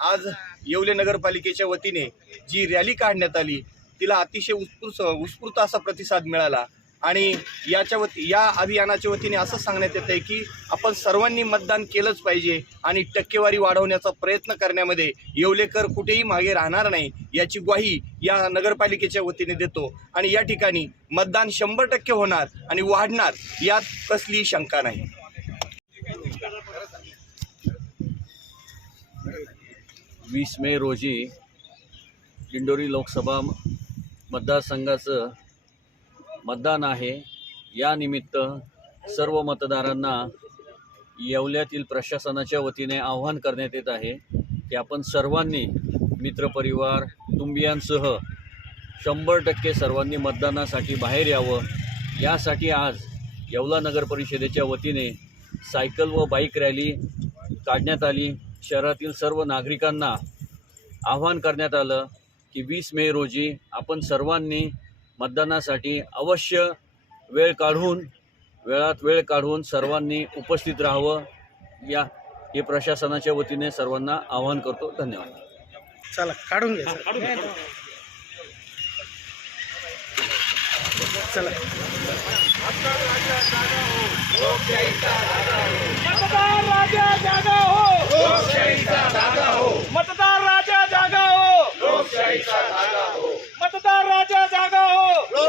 आज येवले नगरपालिकेच्या वतीने जी रॅली काढण्यात आली तिला अतिशय उत्स्फूर्त उत्स्फूर्त असा प्रतिसाद मिळाला. आणि याच्या वती या अभियानाच्या वतीने असं सांगण्यात येत आहे की आपण सर्वांनी मतदान केलंच पाहिजे आणि टक्केवारी वाढवण्याचा प्रयत्न करण्यामध्ये येवलेकर कुठेही मागे राहणार नाही याची ग्वाही या नगरपालिकेच्या वतीने देतो. आणि या ठिकाणी मतदान शंभर टक्के होणार आणि वाढणार यात कसलीही शंका नाही. वीस मे रोजी दिंडोरी लोकसभा मतदारसंघाचं मतदान आहे. यानिमित्त सर्व मतदारांना येवल्यातील प्रशासनाच्या वतीने आव्हान करण्यात येत आहे की आपण सर्वांनी मित्रपरिवार कुटुंबियांसह शंभर टक्के सर्वांनी मतदानासाठी बाहेर यावं. यासाठी आज येवला नगर परिषदेच्या वतीने सायकल व बाईक रॅली काढण्यात आली. शहरातील सर्व नागरिकांना आवाहन करण्यात आलं की वीस मे रोजी आपण सर्वांनी मतदानासाठी अवश्य वेळ काढून वेळात वेळ काढून सर्वांनी उपस्थित राहावं. या हे प्रशासनाच्या वतीने सर्वांना आवाहन करतो. धन्यवाद. चला काढून घ्या सर. चला. मतदार राजा जागा हो मतदार राजा जागा हो मतदार राजा जागा हो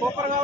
कोपरगाव